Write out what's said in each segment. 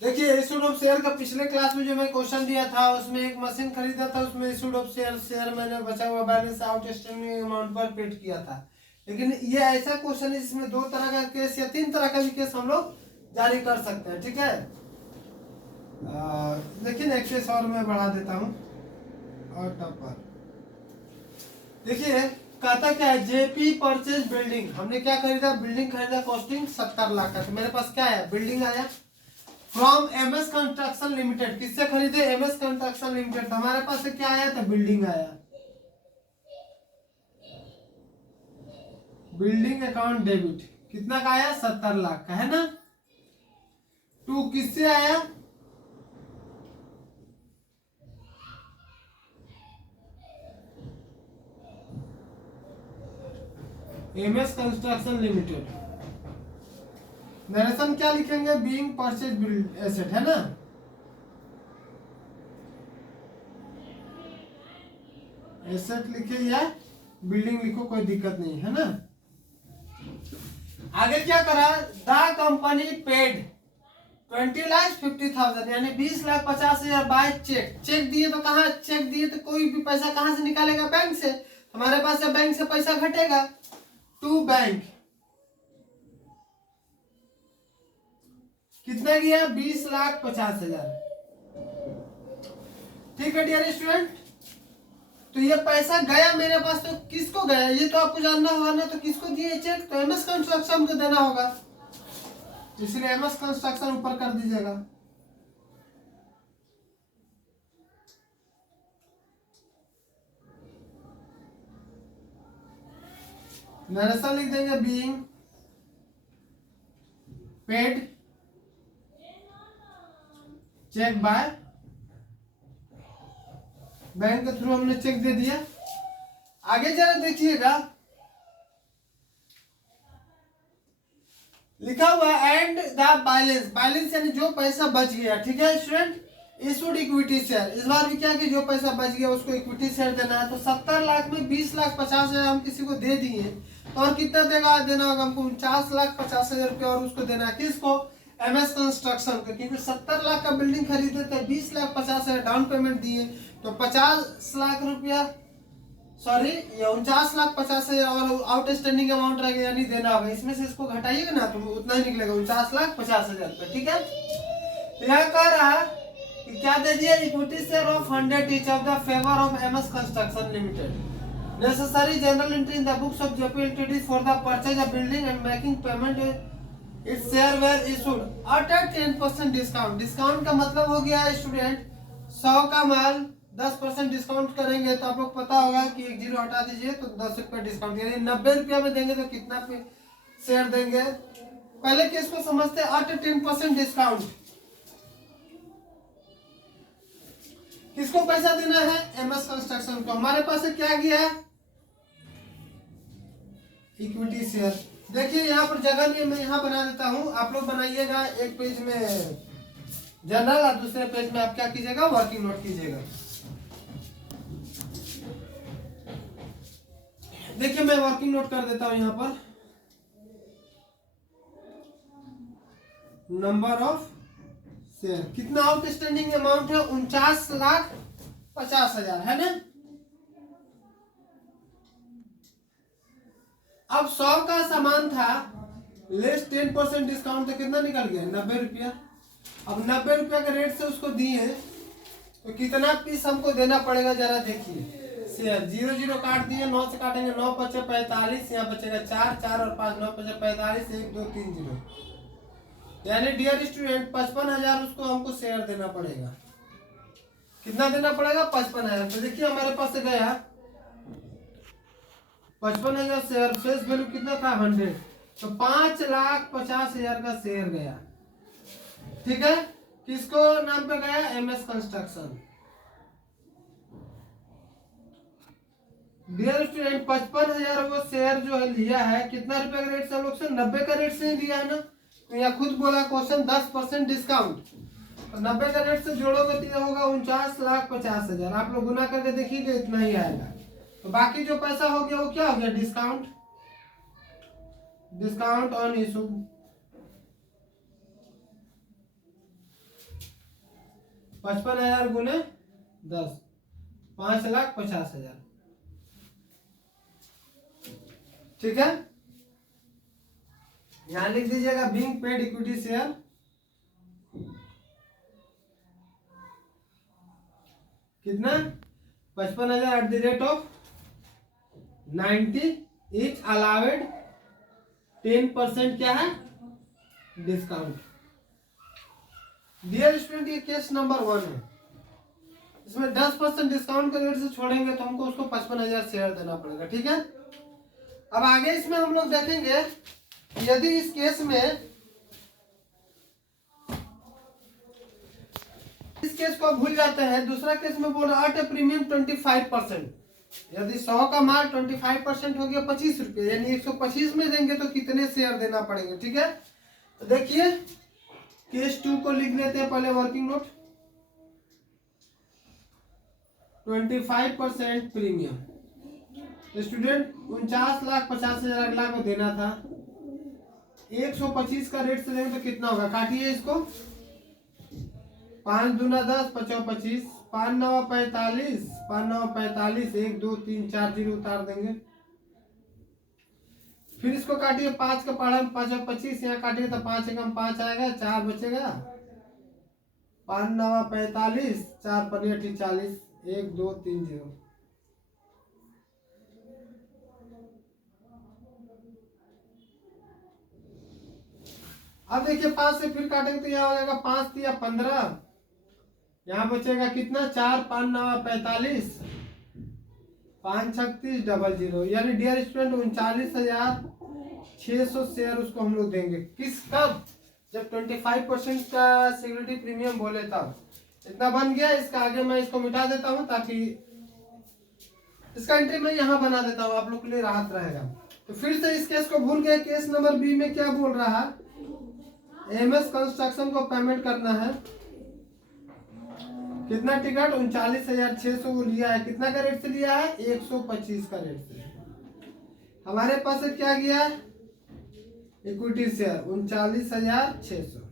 देखिए issued of share का पिछले क्लास में जो मैं क्वेश्चन दिया था उसमें एक मशीन खरीदा था, उसमें इशूड ऑफ शेयर मैंने बचा हुआ बैलेंस आउटस्टैंडिंग अमाउंट पर पेड किया था। लेकिन ये ऐसा क्वेश्चन है जिसमें 2 तरह का केस या 3 तरह का भी केस हम लोग जारी कर सकते हैं। ठीक है, लेकिन एक केस और मैं बढ़ा देता हूँ और टप पर देखिए कहता क्या है, जेपी परचेज बिल्डिंग। हमने क्या खरीदा, बिल्डिंग खरीदा, कॉस्टिंग 70 लाख का। तो मेरे पास क्या है, बिल्डिंग आया फ्रॉम एमएस कंस्ट्रक्शन लिमिटेड। किससे खरीदे, एमएस कंस्ट्रक्शन लिमिटेड। हमारे पास से क्या आया था, बिल्डिंग आया, बिल्डिंग अकाउंट डेबिट। कितना का आया, 70 लाख का, है ना। टू किससे आया, एमएस कंस्ट्रक्शन लिमिटेड। नरेशन क्या लिखेंगे, बीइंग परचेज एसेट, है ना। एसेट लिखे या बिल्डिंग लिखो, कोई दिक्कत नहीं है ना। आगे क्या करा, द कंपनी पेड 20,50,000 यानी 20,50,000 बाय चेक। चेक दिए तो कहाँ, चेक दिए तो कोई भी पैसा कहाँ से निकालेगा, बैंक से। हमारे पास से बैंक से पैसा घटेगा, टू बैंक। कितना गया, 20,50,000। ठीक है डियर स्टूडेंट, तो ये पैसा गया मेरे पास, तो किसको गया ये तो आपको जानना होगा ना। तो किसको दिए चेक, तो एमएस कंस्ट्रक्शन को देना होगा, इसलिए एमएस कंस्ट्रक्शन ऊपर कर दीजिएगा। नरेशन लिख देंगे, being paid cheque by bank के थ्रू हमने चेक दे दिया। आगे जरा देखिएगा, लिखा हुआ एंड द बैलेंस। बैलेंस यानी जो पैसा बच गया। ठीक है स्टूडेंट, इशूड इक्विटी शेयर। इस बार भी क्या कि जो पैसा बच गया उसको इक्विटी शेयर देना है। तो 70 लाख में 20,50,000 हम किसी को दे दिए, तो और कितना देगा, देना होगा हमको 49,50,000 रुपया, और उसको देना है किसको, एमएस कंस्ट्रक्शन को। क्योंकि 70 लाख का बिल्डिंग खरीदे थे, 20,50,000 डाउन पेमेंट दिए, तो 50 लाख रुपया, सॉरी ये 49,50,000 और आउटस्टैंडिंग अमाउंट रह गया, यानी देना होगा। इसमें से इसको घटाइएगा ना तो उतना ही निकलेगा, 49,50,000 रुपये। ठीक है, तो यह कह रहा है कि क्या दे दिया, equity share of 100 each of the favour of MS construction limited. Necessary general entry in the books of JP LTD for the purchase of building and making payment its share were issued at 10% discount. Discount का मतलब हो गया है student, 100 का माल 10% discount करेंगे तो आप लोग पता होगा कि एक जीरो हटा दीजिए तो 10 रुपया डिस्काउंट, यानी 90 रुपया में देंगे तो कितना पे शेयर देंगे। पहले केस को समझते हैं, 10% डिस्काउंट। किसको पैसा देना है, एमएस कंस्ट्रक्शन को। हमारे पास से क्या गया, इक्विटी शेयर। देखिए यहाँ पर जगह नहीं है, मैं यहाँ बना देता हूँ, आप लोग बनाइएगा। एक पेज में जनरल और दूसरे पेज में आप क्या कीजिएगा, वर्किंग नोट कीजिएगा। देखिए मैं वर्किंग नोट कर देता हूं यहाँ पर, नंबर ऑफ शेयर, कितना आउटस्टैंडिंग अमाउंट है, 49,50,000, है ना। अब 100 का सामान था, लेस 10% डिस्काउंट, तो कितना निकल गया, 90 रुपया। अब 90 रुपया के रेट से उसको दिए तो कितना पीस हमको देना पड़ेगा, जरा देखिए। शेयर 0 काट दिए, 9 से काटेंगे, 9 बचे 45, यहाँ बचेगा 4, 4 और 5, 9 बचे 45, 1 2 3 0, यानी डियर स्टूडेंट 55,000 उसको हमको शेयर देना पड़ेगा। कितना देना पड़ेगा, 55,000। तो देखिए हमारे पास से गया 55,000 शेयर, फेस वैल्यू कितना था, 100, तो 5,50,000 का शेयर गया। ठीक है, किसको नाम पे गया, एमएस कंस्ट्रक्शन। डियर स्टूडेंट 55,000 वो शेयर जो है लिया है, कितना रुपए का रेट से, हम लोग से 90 का रेट से ही लिया है ना। तो यहाँ खुद बोला क्वेश्चन 10% डिस्काउंट, तो 90 का रेट से जोड़ोगे तो यह होगा 49,50,000। आप लोग गुना करके देखिएगा, इतना ही आएगा। तो बाकी जो पैसा हो गया वो क्या हो गया, डिस्काउंट, डिस्काउंट ऑन इशू। 55,000 गुने 10, 5,50,000। ठीक है, यहां लिख दीजिएगा बीइंग पेड इक्विटी शेयर कितना 55,000 at the rate of 90 is allowed 10% क्या है डिस्काउंट। डियर स्टूडेंट ये केस नंबर 1 है, इसमें 10% डिस्काउंट के रेट से छोड़ेंगे तो हमको उसको 55,000 शेयर देना पड़ेगा। ठीक है, अब आगे इसमें हम लोग देखेंगे यदि इस केस में इस केस को भूल जाते हैं, दूसरा केस में बोल रहा है प्रीमियम 25%। यदि 100 का माल 25% हो गया 25 रुपये, यानी 125 में देंगे तो कितने शेयर देना पड़ेंगे। ठीक है, तो देखिए केस 2 को लिख लेते हैं पहले वर्किंग नोट। 25% प्रीमियम स्टूडेंट 49,50,000 अगला को देना था, 125 का रेट से देंगे तो कितना होगा, काटिए इसको, 5 दूना 10, 5 25, 5 9 45, 5 9 45, 1 2 3 4 जीरो उतार देंगे। फिर इसको काटिए, 5 का पढ़ा 5 25, यहाँ काटिए तो 5 एकम 5 आएगा, 4 बचेगा, 5 9 45, 4 5 40, 1 2 3 0। अब देखिए 5 से फिर काटेंगे तो यहाँ हो जाएगा 5 3 15, यहाँ बचेगा कितना, 4 5 9 45, 5 36 00, यानी डियर स्टूडेंट 39,600 शेयर उसको हम लोग देंगे। किस कब, जब 25% का सिक्योरिटी प्रीमियम बोले तब। इतना बन गया, इसका आगे मैं इसको मिटा देता हूँ ताकि इसका एंट्री मैं यहाँ बना देता हूँ, आप लोग के लिए राहत रहेगा। तो फिर से इस केस को भूल गए, केस नंबर बी में क्या बोल रहा है, एमएस कंस्ट्रक्शन को पेमेंट करना है, कितना टिकट 39,600 वो लिया है, कितना का रेट से लिया है 125 का रेट से। हमारे पास से क्या गया इक्विटी शेयर 39,600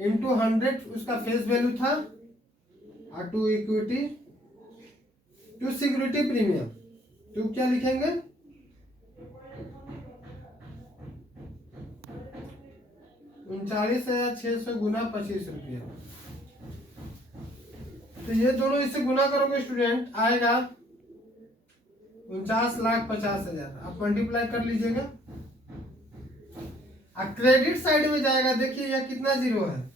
इंटू 100 उसका फेस वैल्यू था, और to equity to security premium, to क्या लिखेंगे 39,600 गुना 25 रुपया। तो ये दोनों इससे गुना करोगे स्टूडेंट आएगा 49,50,000, आप मल्टीप्लाई कर लीजिएगा। अब क्रेडिट साइड में जाएगा, देखिए यह कितना जीरो है,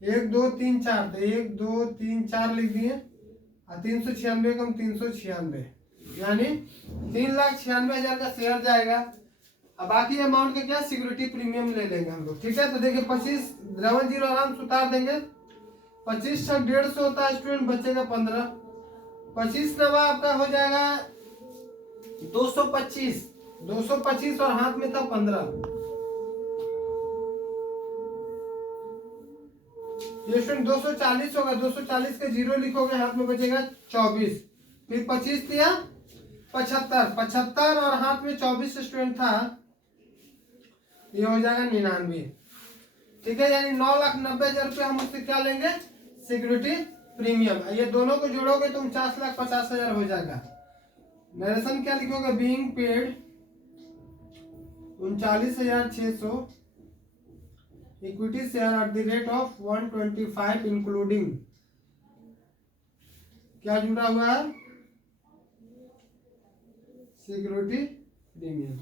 1 2 3 4, तो 1 2 3 4 लिख दिए, और 396 कम 396, यानी 3,96,000 का शेयर जाएगा। अब बाकी अमाउंट का क्या सिक्योरिटी प्रीमियम ले लेंगे हम लोग। ठीक है, तो देखिए 25 डबल जीरो आराम से उतार देंगे, 25 तक 150 होता है स्टूडेंट, बचेगा 15, 25 नवा आपका हो जाएगा 225, 225 और हाथ में था 15, ये स्टूडेंट 240 होगा, 240 के जीरो लिखोगे हाथ में बचेगा 24, फिर 25 दिया 75, 75 और हाथ में 24 स्टूडेंट था, ये हो जाएगा 99। ठीक है, यानी 9,90,000 रुपये हम उससे क्या लेंगे सिक्योरिटी प्रीमियम। ये दोनों को जोड़ोगे तो 49,50,000 हो जाएगा। नरेशन क्या लिखोगे, being paid 39,600 equity share at the rate of 125 including क्या जुड़ा हुआ है सिक्योरिटी प्रीमियम।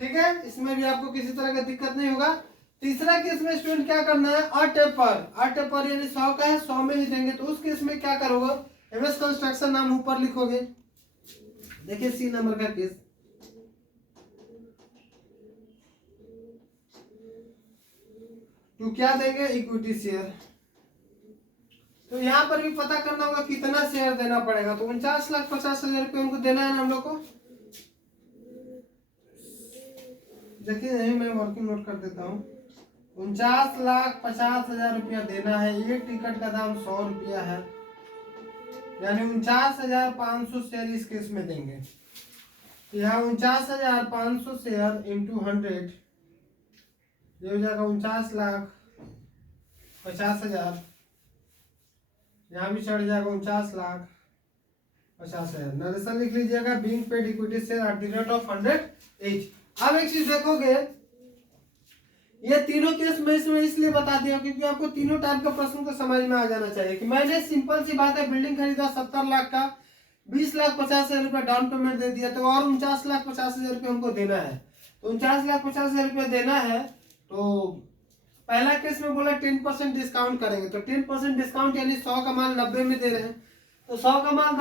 ठीक है, इसमें भी आपको किसी तरह का दिक्कत नहीं होगा। तीसरा केस में स्टूडेंट क्या करना है, अटेपर यानी 100 का है 100 में ही देंगे, तो उस केस में क्या करोगे, एमएस कंस्ट्रक्शन नाम ऊपर लिखोगे। देखिए सी नंबर का केस, तो क्या देंगे इक्विटी शेयर, तो यहाँ पर भी पता करना होगा कितना शेयर देना पड़ेगा, तो 49,50,000 रुपये उनको देना है ना हम लोग को। देखिए यही मैं वर्किंग नोट कर देता हूँ, 49,50,000 रुपया देना है, एक टिकट का दाम 100 रुपया है, यानी 49,500 शेयर इस केस में देंगे। यहाँ 49,500 शेयर इंटू 100, ये हो जाएगा 49,50,000 यहाँ भी चढ़ जाएगा 49,50,000। नरेशन लिख लीजिएगा, being paid equity share at the rate of 100 each। अब एक चीज देखोगे, ये तीनों केस मैं इसमें इसलिए बता दिया क्योंकि आपको तीनों टाइप का प्रश्न को समझ में आ जाना चाहिए कि मैंने सिंपल सी बात है, बिल्डिंग खरीदा 70 लाख का, 20,50,000 रुपया डाउन पेमेंट दे दिया, तो और 49,50,000 रुपये हमको देना है। तो 49,50,000 रुपया देना है, तो पहला केस में बोला 10% डिस्काउंट करेंगे, तो 10% डिस्काउंट यानी 100 का माल 90 में दे रहे हैं, तो 100 का माल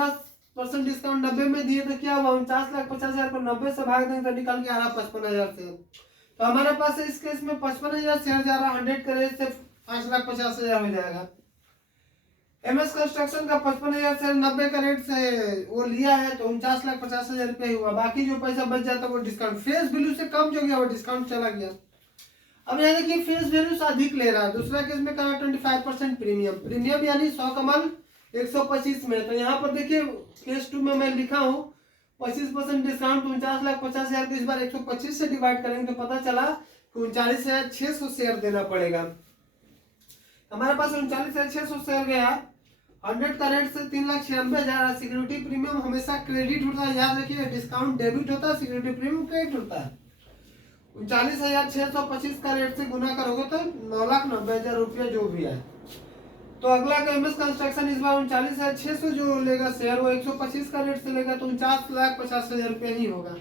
10% डिस्काउंट 90 में दिए तो क्या हुआ, 49,50,000 को 90 से भाग देंगे तो निकल के आ रहा 55,000 से। तो हमारे पास इस केस में 55,000 शेयर जा रहा, 100 करे से 5,50,000 हो जाएगा। एमएस कंस्ट्रक्शन का 55,000 शेयर 90 का रेट से वो लिया है, तो 49,50,000 रुपये हुआ। बाकी जो पैसा बच जाता है वो डिस्काउंट, फेस वैल्यू से कम जो गया वो डिस्काउंट चला गया। अब यहाँ देखिए फेस वैल्यू से अधिक ले रहा है, दूसरा केस में कहा 25% प्रीमियम, प्रीमियम यानी 100 का माल 125 में, तो यहाँ पर देखिए केस 2 में मैं लिखा हूँ 25% डिस्काउंट, 49,50,000 को इस बार 125 से डिवाइड करेंगे तो पता चला कि 39,600 शेयर देना पड़ेगा। हमारे पास 39,600 शेयर गया, 100 का रेट से 3,96,000। सिक्योरिटी प्रीमियम हमेशा क्रेडिट होता है, याद रखिए, डिस्काउंट डेबिट होता है, सिक्योरिटी प्रीमियम क्रेडिट होता है। 39,625 का रेट से गुना करोगे तो 9,90,000 रुपया जो भी है। तो अगला का एमएस कंस्ट्रक्शन इस बार 39,600 जो लेगा शेयर, वो 125 का रेट से लेगा तो 49,50,000 रुपया ही होगा।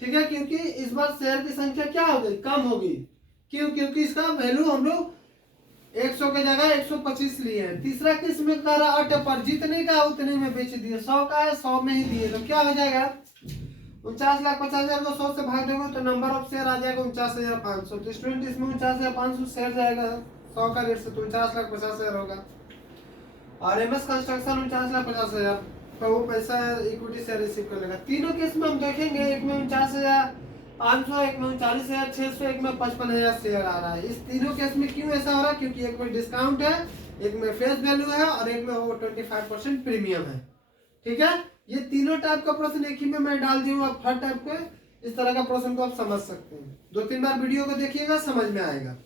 ठीक है, क्योंकि इस बार शेयर की संख्या क्या हो गई, कम होगी। क्यों? क्योंकि इसका वैल्यू हम लोग 100 के जगह 125 लिए हैं। तीसरा केस में कह रहा अट पर, जितने का उतने में बेच दिए, 100 का है 100 में ही दिए, तो क्या हो जाएगा 49,50,000 को 100 से भाग देंगे तो नंबर ऑफ शेयर आ जाएगा 49,500। तो स्टूडेंट इसमें 49,500 शेयर जाएगा 100 का रेट से, तो 49,50,000 होगा। और एमएस कंस्ट्रक्शन 49,50,000 का वो पैसा इक्विटी शेयर रिसीव कर लेगा। तीनों केस में हम देखेंगे, एक में 49,500, एक में 39,600, एक में 55,000 शेयर आ रहा है। इस तीनों केस में क्यों ऐसा हो रहा है? क्योंकि एक में डिस्काउंट है, एक में फेस वैल्यू है और एक में वो 25% प्रीमियम है। ठीक है, ये तीनों टाइप का प्रश्न एक ही में मैं डाल दी हूँ, आप हर टाइप के इस तरह का प्रश्न को आप समझ सकते हैं। 2-3 बार वीडियो को देखिएगा, समझ में आएगा।